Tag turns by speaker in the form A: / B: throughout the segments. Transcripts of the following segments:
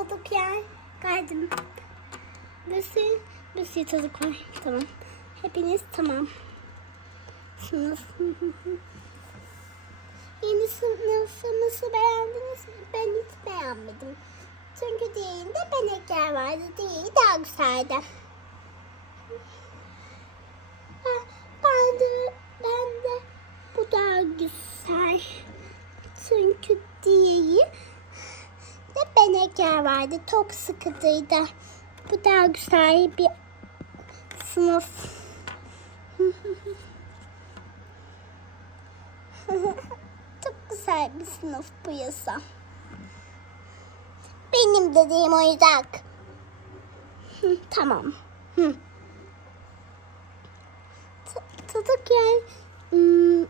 A: Çocuk yer. Geldim. Bir sürü, bir sürü var. Tamam. Hepiniz tamam. Sınıf. Yeni sınıfımızı beğendiniz mi? Ben hiç beğenmedim. Çünkü diğerinde benekler vardı. Diğeri daha güzeldi. Ben, de, ben de bu daha güzel. Çünkü diğeri benekler vardı. Çok sıkıcıydı. Bu daha güzel bir sınıf. Çok güzel bir sınıf bu yasa. Benim dediğim oyuncak. Tamam. Hı. T- Tutuk yer. Hmm.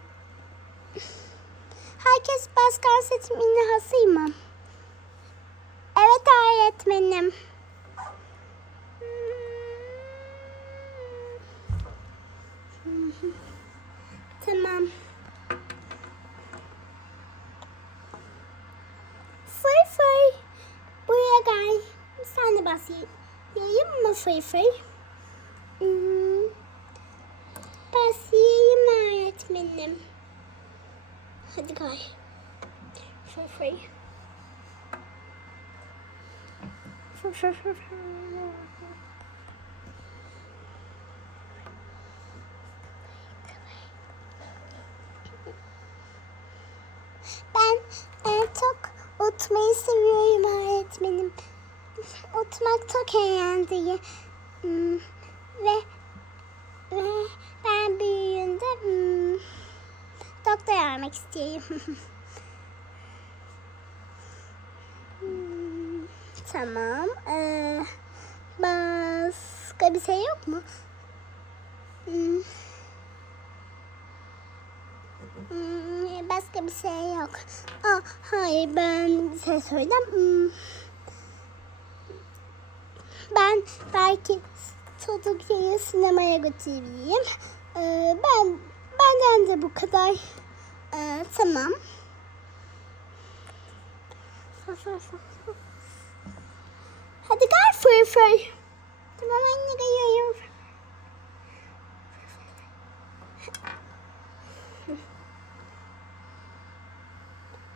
A: Herkes başkan seçimine hazır mı? Evet öğretmenim. Tamam. Fıy fıy. Buraya gel. Sen de bas. Yayayım mı fıy fıy? Hmm. Bas yayayım öğretmenim. Hadi gel. Fıy fıy. Fıy fıy fıy fıy. Ben e, çok utmayı seviyorum öğretmenim. Utmak çok eğlenceli. Hmm, ve ve ben büyüyünce hmm, doktor olmak istiyorum. tamam. Ee, başka bir şey yok mu? Hmm. Hmm, başka bir şey yok. Aa, hayır ben bir şey söyleyeyim. Hmm. Ben belki çocukları sinemaya götüreyim. Ee, ben benden de bu kadar. Ee, tamam. Hadi gel fır fır. Tamam anne geliyorum.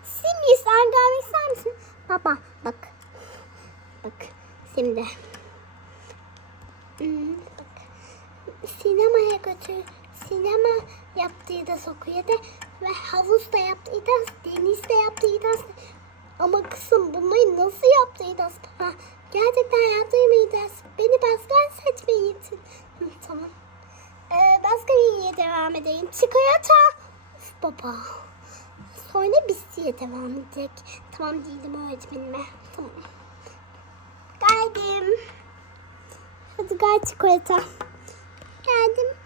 A: Şimdi sen gelmek ister misin? Baba bak. Bak şimdi. Hmm, bak. Sinemaya götür. Sinema yaptığı da sokuyor da ve havuz da yaptığı da deniz de yaptığı da ama kızım bunları nasıl yaptığı da ha, gerçekten yaptığı mıydı? Beni başkan seçmeyi için. Hı, tamam. Ee, başka yere devam edeyim. Çikolata. Of baba. Sonra bistiye devam edecek. Tamam değilim öğretmenime. Tamam. Geldim. Hadi gel çikolata. Geldim.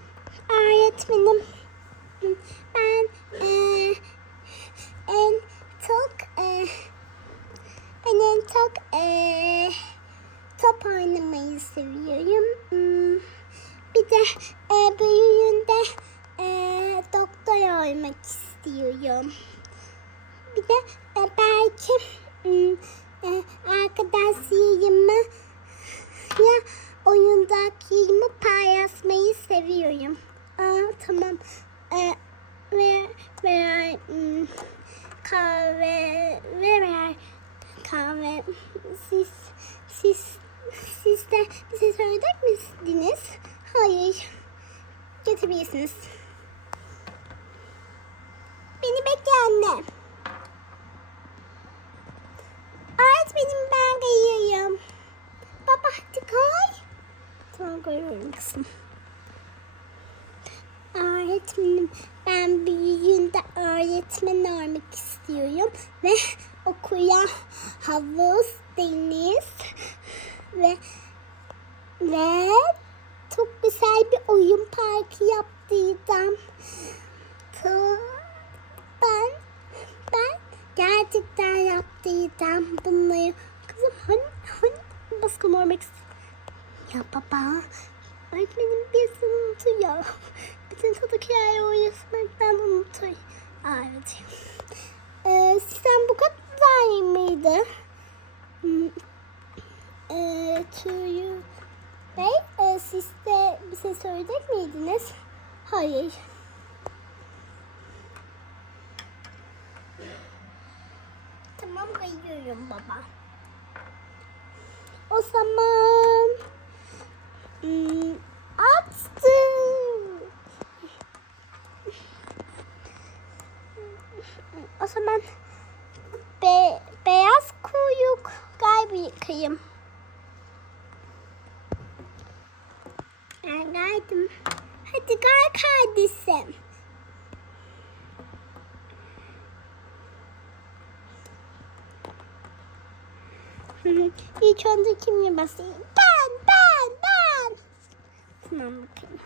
A: Öğretmenim. Ben eee, en çok eee, ben en çok eee, top oynamayı seviyorum. Hmm, Bir de eee büyüğünde eee, doktor olmak istiyorum. Bir de e, belki hmm, e, arkadaşlarımı ya oyuncaklarımı paylaşmayı seviyorum. Aa, tamam. E, ve veya hmm, kahve ve veya kahve siz siz siz de bir şey söyleyecek misiniz? Hayır. Getirebilirsiniz. Beni bekle anne. Öğretmenim ben kayıyorum. Baba hadi kay. Tamam kayıyorum kızım. Öğretmenim ben büyüyünce öğretmen olmak istiyorum. Ve okuya havuz, deniz ve ve çok güzel bir oyun parkı yaptıracağım. Ta- Ben ben gerçekten yaptıydım bunları. Kızım hani hani baskın olmak. Ya baba öğretmenim bir unutuyor. Bütün çocuk hikaye oynasmaktan unutuyor. Aa, evet. Ee, sistem bu kadar mıydı? Hmm, Ee, you. Bey, e, siz de bir şey söyleyecek miydiniz? Hayır. Tamam kayıyorum baba. O zaman hmm, attım. O zaman be, beyaz kuyruk galiba yıkayayım. Ben geldim. Hadi gel kardeşim. Kimle basayım? Ben, ben, ben. Tamam bakayım.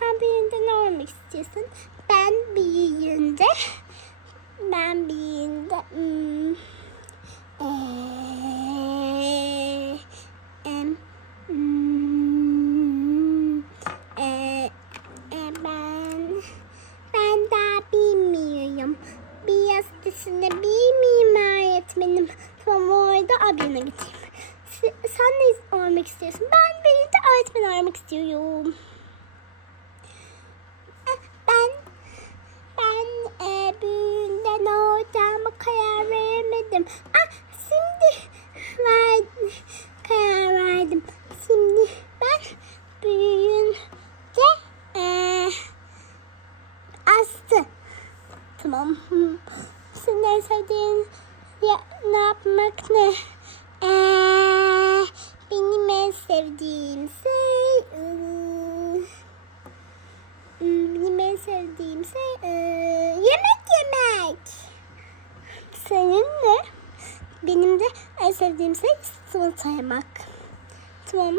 A: Sen büyüyünce ne olmak istiyorsun? Ben büyüyünce, ben büyüyünce, hmm, eee, em, hmm, eee, e, ben, ben daha bilmiyorum. Bir yaz dışında bilmeyeyim öğretmenim. Tamam orada abine gideyim. Se- Sen ne olmak istiyorsun? Ben büyüyünce öğretmen olmak istiyorum. Eh, Ben ben e, büyüyünce ne olacağıma karar veremedim. Ah, şimdi ver, karar verdim. Şimdi ben büyüyünce e, Aslı. Tamam. Senin en sevdiğin ya, ne yapmak ne? Ee, benim en sevdiğim şey... ıı, Hmm, Benim en sevdiğim şey eee, yemek yemek. Senin ne? Benim de en sevdiğim şey salata yemek. Tamam.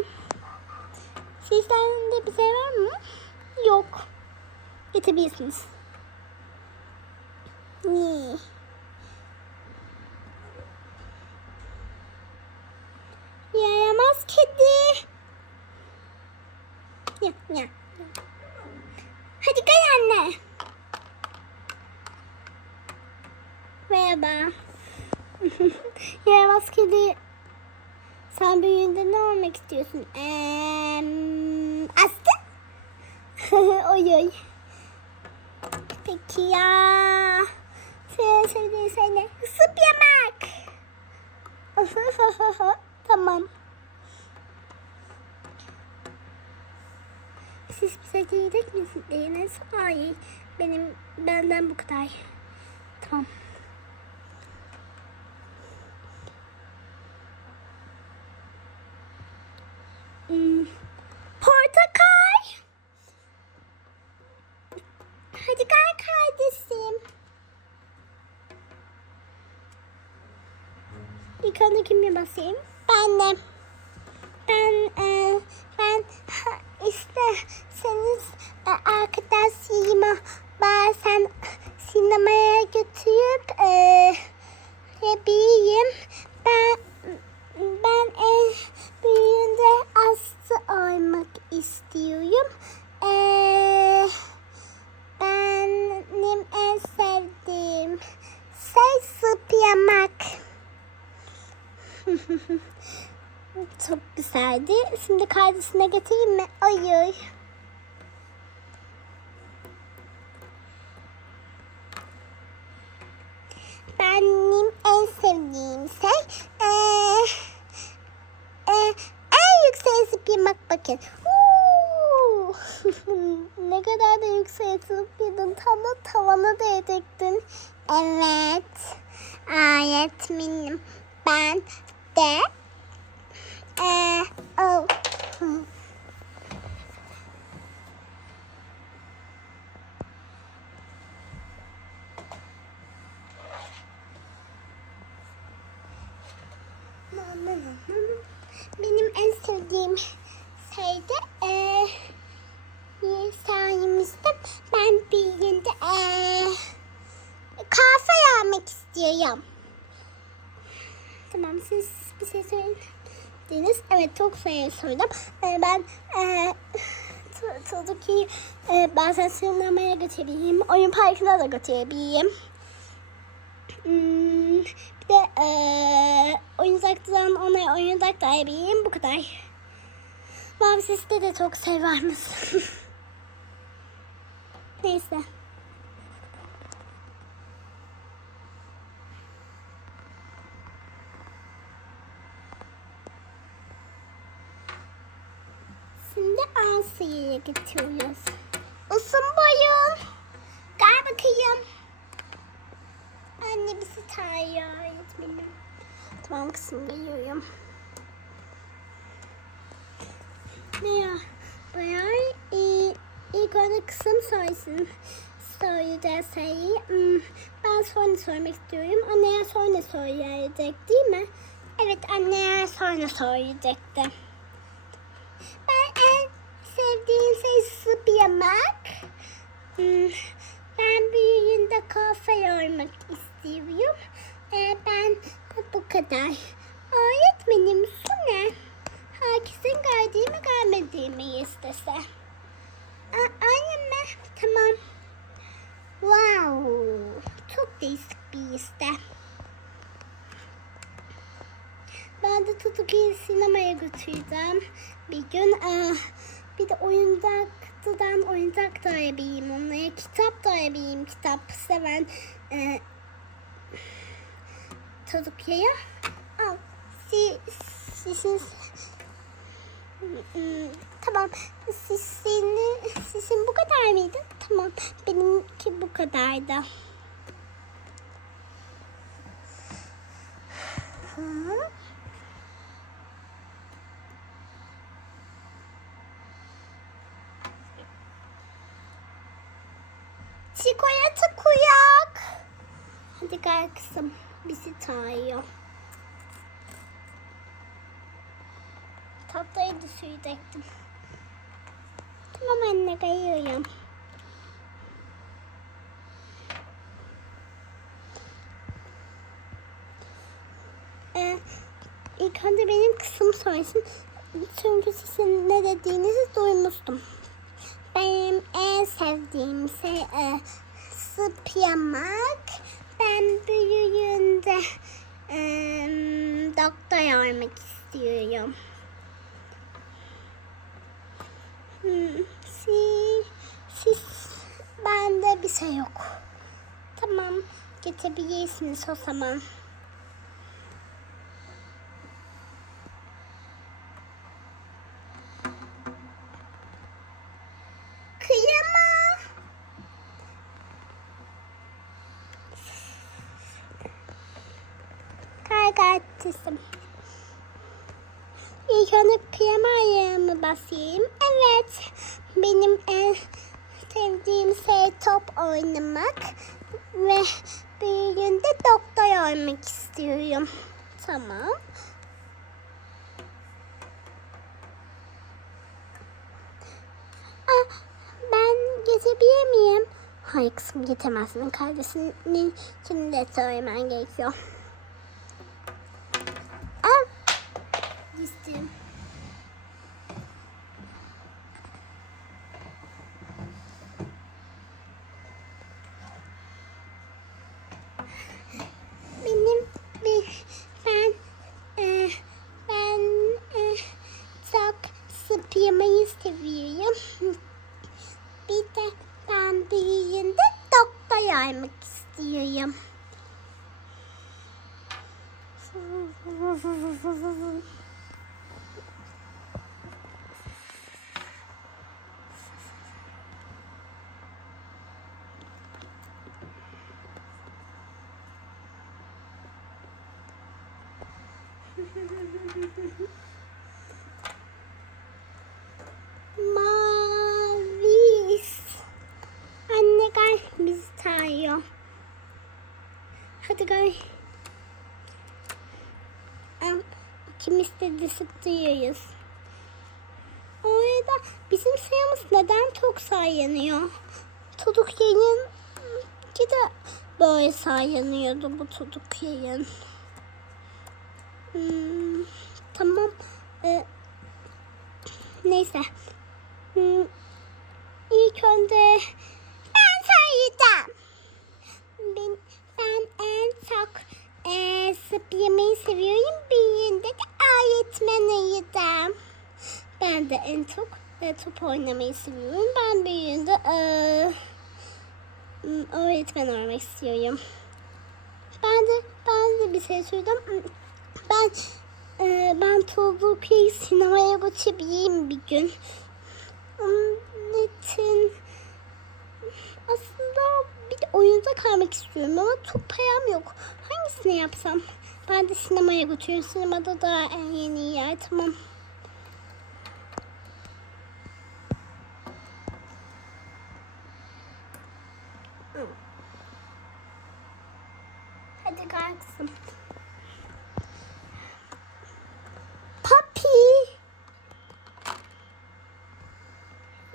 A: Sizden de bir şey var mı? Yok. Getirebilirsiniz. Niye? Yaramaz kedi. Ya, ya. Hadi gel anne. Merhaba. Yaramaz kedi. Sen büyüyünce ne olmak istiyorsun? Eee, Aslı. oy oy. Ya. Senin sevdiğin şey ne? Sıp yemek. tamam. Siz bize diyecek misiniz? Hayır. Benim benden bu kadar. Tamam. Hmm. Portakal. Hadi gel kardeşim. İlk önce kimle basayım? Ben de. Ben e, ben ha, senin e, arkadaşıyım. Bazen sinemaya götürüp e, yapayım. Ben ben en büyüyünce aslı olmak istiyorum. E, benim en sevdiğim şey sıpyamak. Çok güzeldi. Şimdi kardeşine getireyim mi? Hayır. Benim en sevdiğim şey eee, eee, en yüksek zıplamak bakın. Ne kadar da yüksek zıpladın. Tam da tavana değdiktin. Evet. Öğretmenim. Ben de eee, oh. Benim en sevdiğim de eee sayemizde ben büyüyünce eee kahve yapmak istiyorum. Tamam siz bir şey söylediniz. Evet çok şey söyledim. Ee, ben t- tabii ki eee, bazen sinemaya götürebileyim. Oyun parkına da götürebileyim. Hmm, bir de eee oyuncaktan ona oyuncak da. Bu kadar. Mavi sesli de çok sever misin? Neyse. Şimdi Asya'ya gidiyoruz. Uzun boyun. Gel bakayım. Anne bizi çağırıyor öğretmenim. Tamam kızım geliyorum. Ne ya? Bayağı iyi. İlk önce kısım. Söyleyeceğiz şeyi. Hmm, Ben sonra söylemek istiyorum. Anneye sonra söyleyecek değil mi? Evet anneye sonra söyleyecekti. Ben en sevdiğim şey sıp yemek. Hmm, Ben büyüyünce kafe oynamak istiyorum. Ee, ben bu kadar. Öğretmenim su ne? Herkesin geldiğimi gelmediğimi istese. Aa, Anne mi? Tamam. Wow. Çok değişik bir iste. Ben de Tutuki'yi sinemaya götüreceğim. Bir gün aa, bir de oyuncaktan oyuncak da arabayım onlara. Kitap da arabayım. Kitap seven e, Tutuki'ye. Al. Si, sizin Hmm, Tamam. Sizin, sizin bu kadar mıydı? Tamam. Benimki bu kadardı. Hı? Çikolata kuyak. Hadi gel kızım. Bizi çağırıyor. Tatlıyı da sürecektim. Tamam anne kayıyorum. Ee, ilk önce benim kısım söylesin. Çünkü sizin ne dediğinizi duymuştum. Benim en sevdiğim şey e, sıp yemek. Ben büyüyünce e, doktor olmak istiyorum. Hmm, siz, siz, bende bir şey yok. Tamam, geçebilirsiniz o zaman. Kıyama. Kaygatçısım. İlk önce kıyama ayağımı basayım. Evet. Benim en sevdiğim şey top oynamak. Ve büyüyünce doktor olmak istiyorum. Tamam. Ah, ben geçebilir miyim? Hayır kızım geçemezsin. Kardeşinin şimdi de söylemen gerekiyor. Ah, Düştüm. Benim bir ben e, ben e, çok sıp yemeyi seviyorum. Bir de ben büyüyünce doktor olmak istiyorum. çağırıyor. Hadi gel. De disip duyuyoruz. O arada bizim sayımız neden çok saylanıyor? Tuduk yayın ki de böyle saylanıyordu bu tuduk yayın. Hmm, tamam. Ee, neyse. Hmm, ilk önce ben sayacağım. Ben, ben en çok e, seviyorum. Büyüğünde de öğretmen olacağım. Ben de en çok e, top oynamayı seviyorum. Ben büyüğünde e, öğretmen olmak istiyorum. Ben de ben de bir şey söyleyeceğim. Ben e, ben Tolbuki'yi sinemaya götürebileyim bir gün. Onun için aslında bir de oyunda kalmak istiyorum ama çok param yok. Hangisini yapsam? Ben de sinemaya götürüyorum. Sinemada da en yeni yer. Tamam. Hadi kalksın. Papi.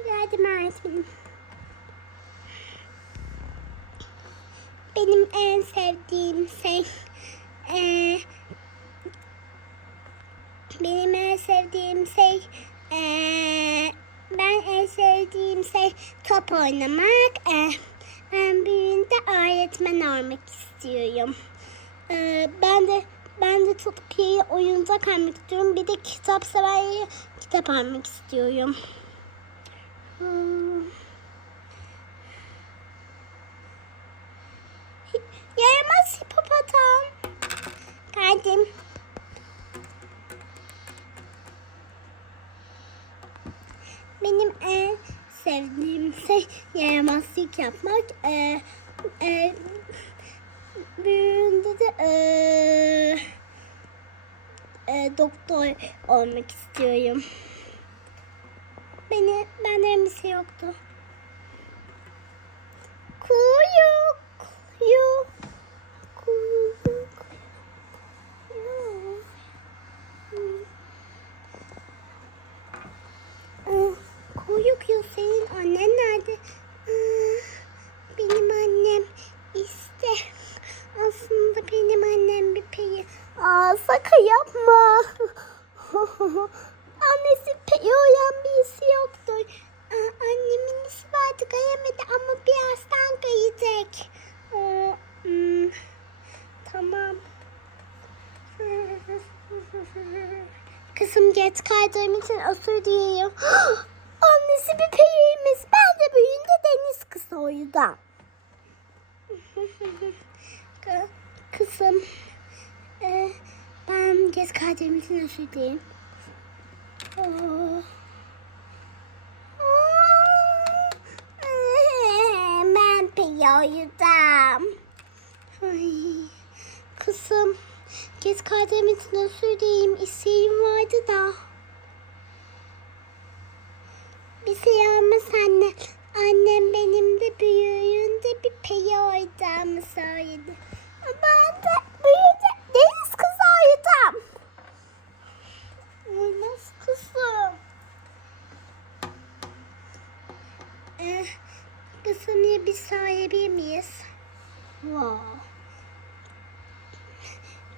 A: Yardım öğretmenim. Benim en sevdiğim şey eee, benim en sevdiğim şey eee, ben en sevdiğim şey top oynamak. Eee, ben büyüyünce öğretmen olmak istiyorum. Eee, ben de ben de iyi oyuncak almak istiyorum. Bir de kitap sever kitap almak istiyorum. Hmm. Sevdiğim şey yaramazlık yapmak. Ee, e, büyüğünde de e, e, doktor olmak istiyorum. Beni, benden bir şey yoktu. Kuyu, kuyu, kuyu. Ah, Kuyu kuyu senin annen nerede? Ah, Benim annem işte. Aslında benim annem bir peyi. Aa sakın yapma. Annesi peyi olan birisi yoktur. Aa, annemin işi vardı kayamadı ama birazdan kayacak. Aa, hmm, tamam. Kızım geç kaydığım için özür diliyorum. Annesi bir peyimiz. Ben de büyüyünce deniz kızı. Kı- Kızım. e, ben geç kaydığım için özür dilerim. Oh. Ben oyacağım. Ay, kızım. İçin özür dileyim. İsteğim vardı da. Bir şey olmaz anne. Annem benim de büyüğünde bir peyi olacağımı söyledi. Ben de büyüyünce deniz kızı. Olmaz kızım. Eh, kızım ya bir söyleyebilir miyiz? Wow.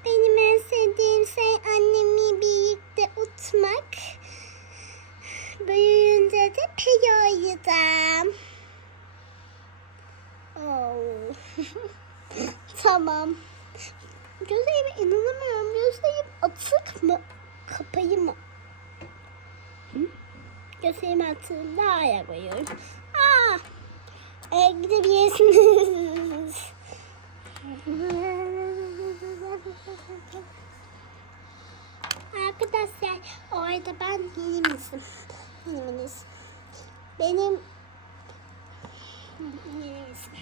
A: Benim en sevdiğim şey annemi birlikte utmak. Büyüyünce de pey olacağım. Oh. tamam. Gözlerime inanamıyorum. Gözlerim açık mı? Kapayı mı? Hı? Gözlerimi açayım. Daha aya koyuyorum. Aa! E, gidebilirsiniz. Arkadaşlar orada ben yenimizim. Yenimiz. Benim yenimizim.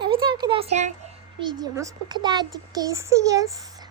A: Evet arkadaşlar videomuz bu kadar. Görüşürüz.